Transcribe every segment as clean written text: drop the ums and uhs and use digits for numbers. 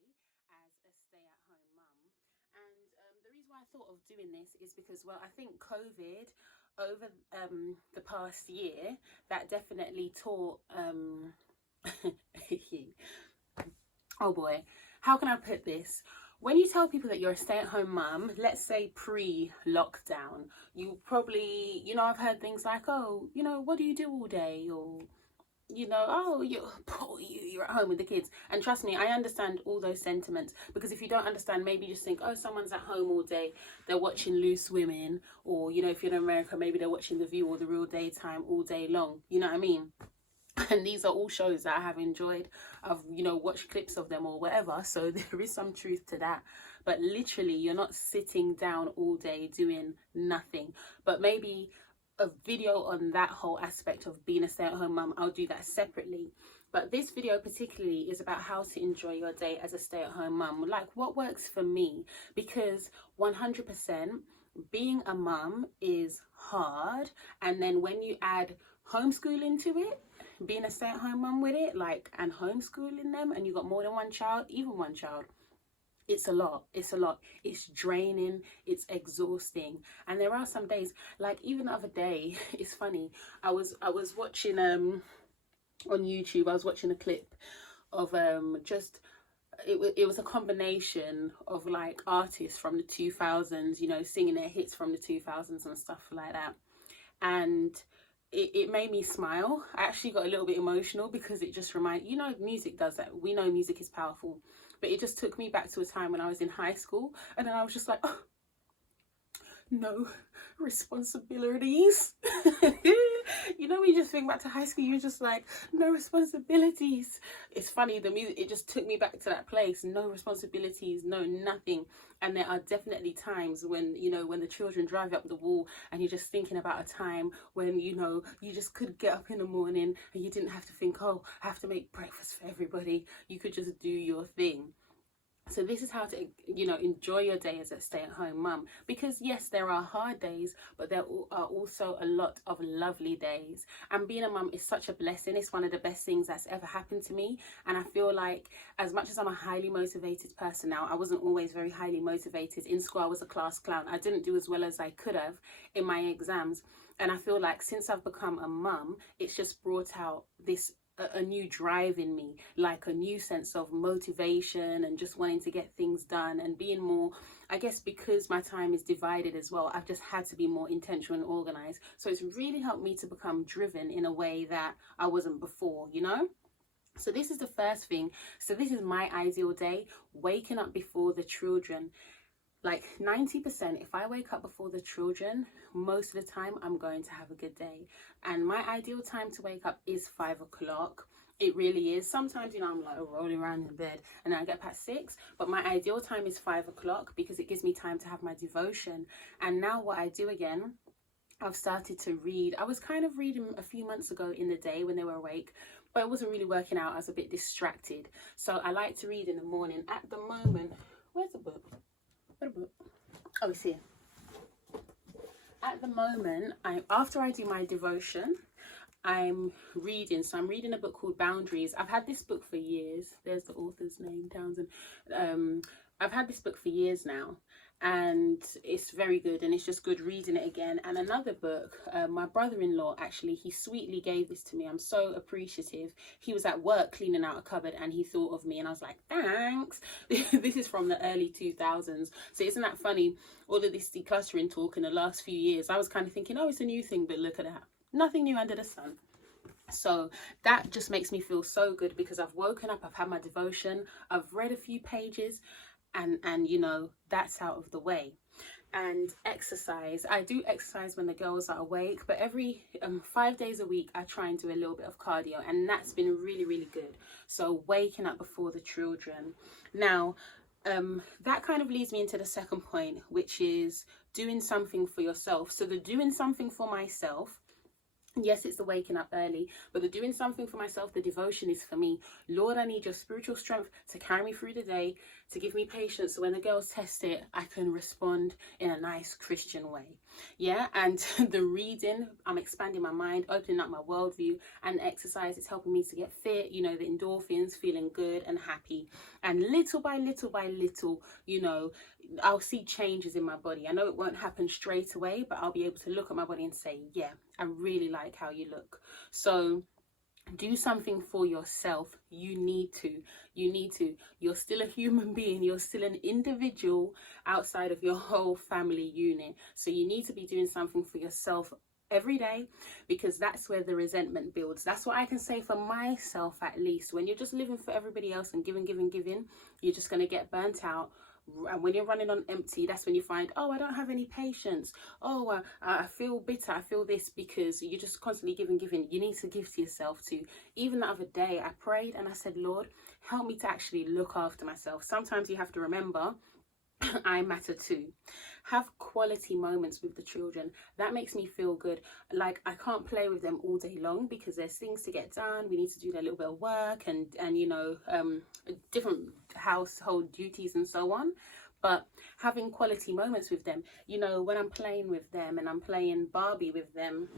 day as a stay-at-home mum. And the reason why I thought of doing this is because, well, I think COVID over the past year, that definitely taught oh boy, how can I put this? When you tell people that you're a stay-at-home mum, let's say pre-lockdown, you probably, I've heard things like, oh, what do you do all day? Or, oh, you're at home with the kids. And trust me, I understand all those sentiments, because if you don't understand, maybe you just think, oh, someone's at home all day, they're watching Loose Women, or, if you're in America, maybe they're watching The View or The Real Daytime all day long. You know what I mean? And these are all shows that I have enjoyed. I've watched clips of them or whatever, so there is some truth to that. But literally, you're not sitting down all day doing nothing. But maybe a video on that whole aspect of being a stay-at-home mum, I'll do that separately. But this video particularly is about how to enjoy your day as a stay-at-home mum, like what works for me. Because 100% being a mum is hard, and then when you add homeschooling to it, being a stay-at-home mum with it, and homeschooling them, and you got more than one child, even one child, it's a lot. It's draining, it's exhausting. And there are some days, like even the other day, it's funny, I was watching on YouTube, I was watching a clip of it was a combination of like artists from the 2000s, singing their hits from the 2000s and stuff like that. And it made me smile. I actually got a little bit emotional, because it just reminded, music does that. We know music is powerful, but it just took me back to a time when I was in high school, and then I was just like, oh, no responsibilities. When you just think back to high school, you're just like, no responsibilities. It's funny, the music, it just took me back to that place. No responsibilities, no nothing. And there are definitely times when, when the children drive up the wall, and you're just thinking about a time when, you just could get up in the morning and you didn't have to think, oh, I have to make breakfast for everybody. You could just do your thing. So this is how to, enjoy your day as a stay-at-home mum. Because yes, there are hard days, but there are also a lot of lovely days. And being a mum is such a blessing. It's one of the best things that's ever happened to me. And I feel like, as much as I'm a highly motivated person now, I wasn't always very highly motivated. In school, I was a class clown. I didn't do as well as I could have in my exams. And I feel like since I've become a mum, it's just brought out this a new drive in me, like a new sense of motivation and just wanting to get things done and being more, I guess, because my time is divided as well, I've just had to be more intentional and organized. So it's really helped me to become driven in a way that I wasn't before, So this is the first thing. So this is my ideal day: waking up before the children. Like 90%, if I wake up before the children, most of the time I'm going to have a good day. And my ideal time to wake up is 5 o'clock. It really is. Sometimes, I'm like rolling around in bed and then I get past 6. But my ideal time is 5 o'clock, because it gives me time to have my devotion. And now what I do again, I've started to read. I was kind of reading a few months ago in the day when they were awake, but it wasn't really working out. I was a bit distracted. So I like to read in the morning. At the moment, where's the book? Oh, it's here. At the moment, after I do my devotion, I'm reading. So I'm reading a book called Boundaries. I've had this book for years. There's the author's name, Townsend. I've had this book for years now, and it's very good, and it's just good reading it again. And another book, my brother-in-law, actually, he sweetly gave this to me. I'm so appreciative. He was at work cleaning out a cupboard and he thought of me, and I was like, thanks. This is from the early 2000s. So isn't that funny? All of this decluttering talk in the last few years, I was kind of thinking, oh, it's a new thing, but look at that. Nothing new under the sun. So that just makes me feel so good, because I've woken up, I've had my devotion, I've read a few pages, and that's out of the way. And exercise, I do exercise when the girls are awake, but every 5 days a week I try and do a little bit of cardio, and that's been really, really good. So waking up before the children. Now that kind of leads me into the second point, which is doing something for yourself. So the doing something for myself, yes, it's the waking up early, but the doing something for myself, the devotion, is for me. Lord, I need your spiritual strength to carry me through the day, to give me patience, so when the girls test it, I can respond in a nice Christian way. Yeah, and the reading, I'm expanding my mind, opening up my worldview, and exercise is helping me to get fit, you know, the endorphins, feeling good and happy. And little by little by little, you know, I'll see changes in my body. I know it won't happen straight away, but I'll be able to look at my body and say, yeah, I really like how you look. So do something for yourself. You need to. You're still a human being. You're still an individual outside of your whole family unit. So you need to be doing something for yourself every day, because that's where the resentment builds. That's what I can say for myself, at least. When you're just living for everybody else and giving, you're just going to get burnt out. And when you're running on empty, that's when you find, oh, I don't have any patience. Oh, I feel bitter. I feel this, because you're just constantly giving. You need to give to yourself too. Even the other day, I prayed and I said, Lord, help me to actually look after myself. Sometimes you have to remember I matter too. Have quality moments with the children. That makes me feel good. Like, I can't play with them all day long because there's things to get done. We need to do their little bit of work and you know, different household duties and so on. But having quality moments with them, you know, when I'm playing with them and I'm playing Barbie with them,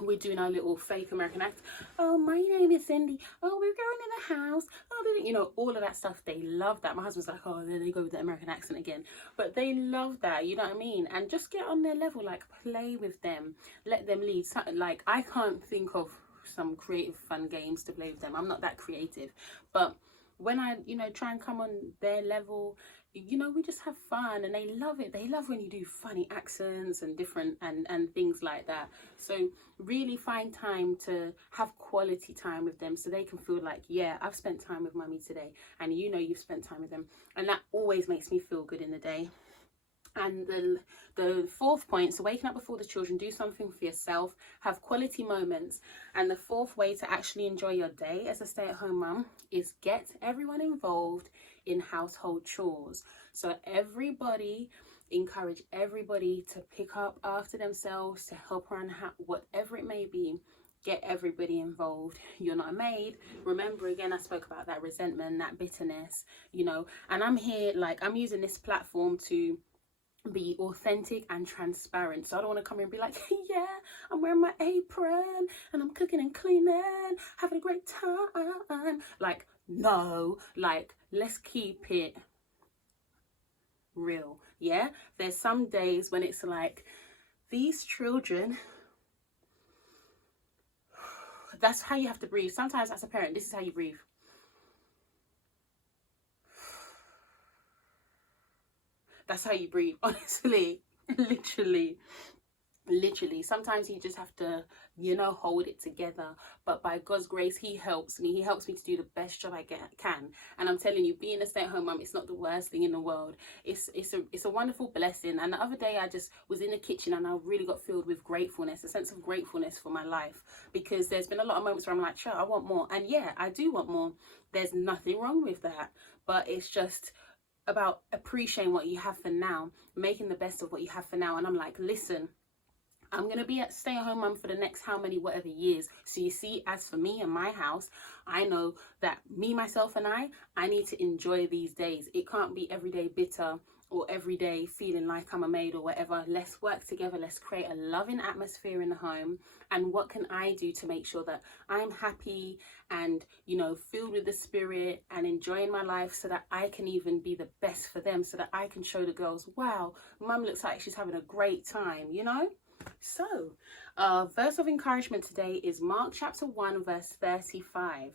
we're doing our little fake American act. Oh, my name is Cindy. Oh, we're going in the house. Oh, you know, all of that stuff. They love that. My husband's like, oh, there they go with the American accent again. But they love that, you know what I mean? And just get on their level, like play with them, let them lead. So, like, I can't think of some creative fun games to play with them. I'm not that creative. But when I, you know, try and come on their level, you know, we just have fun, and they love it. They love when you do funny accents and different and things like that. So really find time to have quality time with them, so they can feel like, yeah, I've spent time with mummy today, and you know you've spent time with them. And that always makes me feel good in the day. And the fourth point, so waking up before the children, do something for yourself, have quality moments. And the fourth way to actually enjoy your day as a stay-at-home mum is get everyone involved in household chores. So encourage everybody to pick up after themselves, to help around whatever it may be. Get everybody involved. You're not a maid. Remember, again, I spoke about that resentment, that bitterness, you know. And I'm here, like, I'm using this platform to be authentic and transparent. So I don't want to come here and be like, yeah, I'm wearing my apron and I'm cooking and cleaning, having a great time. Like, no, like, let's keep it real. Yeah, there's some days when it's like, these children, that's how you have to breathe. Sometimes as a parent, this is how you breathe. That's how you breathe, honestly. Literally. Sometimes you just have to, you know, hold it together. But by God's grace, he helps me. He helps me to do the best job I can. And I'm telling you, being a stay-at-home mum, it's not the worst thing in the world. It's a wonderful blessing. And the other day, I just was in the kitchen and I really got filled with gratefulness, a sense of gratefulness for my life. Because there's been a lot of moments where I'm like, sure, I want more. And yeah, I do want more. There's nothing wrong with that. But it's just about appreciating what you have for now, making the best of what you have for now. And I'm like, listen, I'm going to be a stay-at-home mum for the next how many whatever years. So you see, as for me and my house, I know that me, myself and I need to enjoy these days. It can't be every day bitter or every day feeling like I'm a maid or whatever. Let's work together. Let's create a loving atmosphere in the home. And what can I do to make sure that I'm happy and, you know, filled with the spirit and enjoying my life, so that I can even be the best for them, so that I can show the girls, wow, mum looks like she's having a great time, you know? So, verse of encouragement today is Mark chapter 1 verse 35.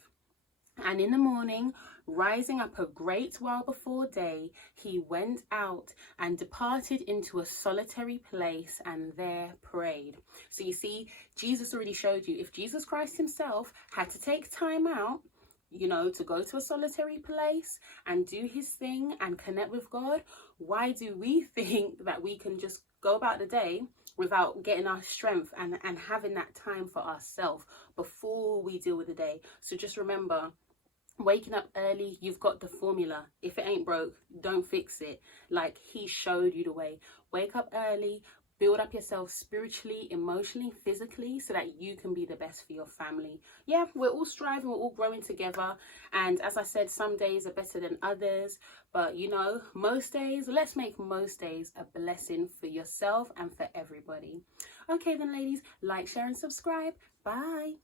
And in the morning, rising up a great while before day, he went out and departed into a solitary place and there prayed. So you see, Jesus already showed you, if Jesus Christ himself had to take time out, you know, to go to a solitary place and do his thing and connect with God, why do we think that we can just go about the day without getting our strength and having that time for ourselves before we deal with the day? So just remember, waking up early, you've got the formula. If it ain't broke, don't fix it. Like, he showed you the way. Wake up early, build up yourself spiritually, emotionally, physically, so that you can be the best for your family. Yeah, we're all striving, we're all growing together. And as I said, some days are better than others. But you know, most days, let's make most days a blessing for yourself and for everybody. Okay then, ladies, like, share and subscribe. Bye.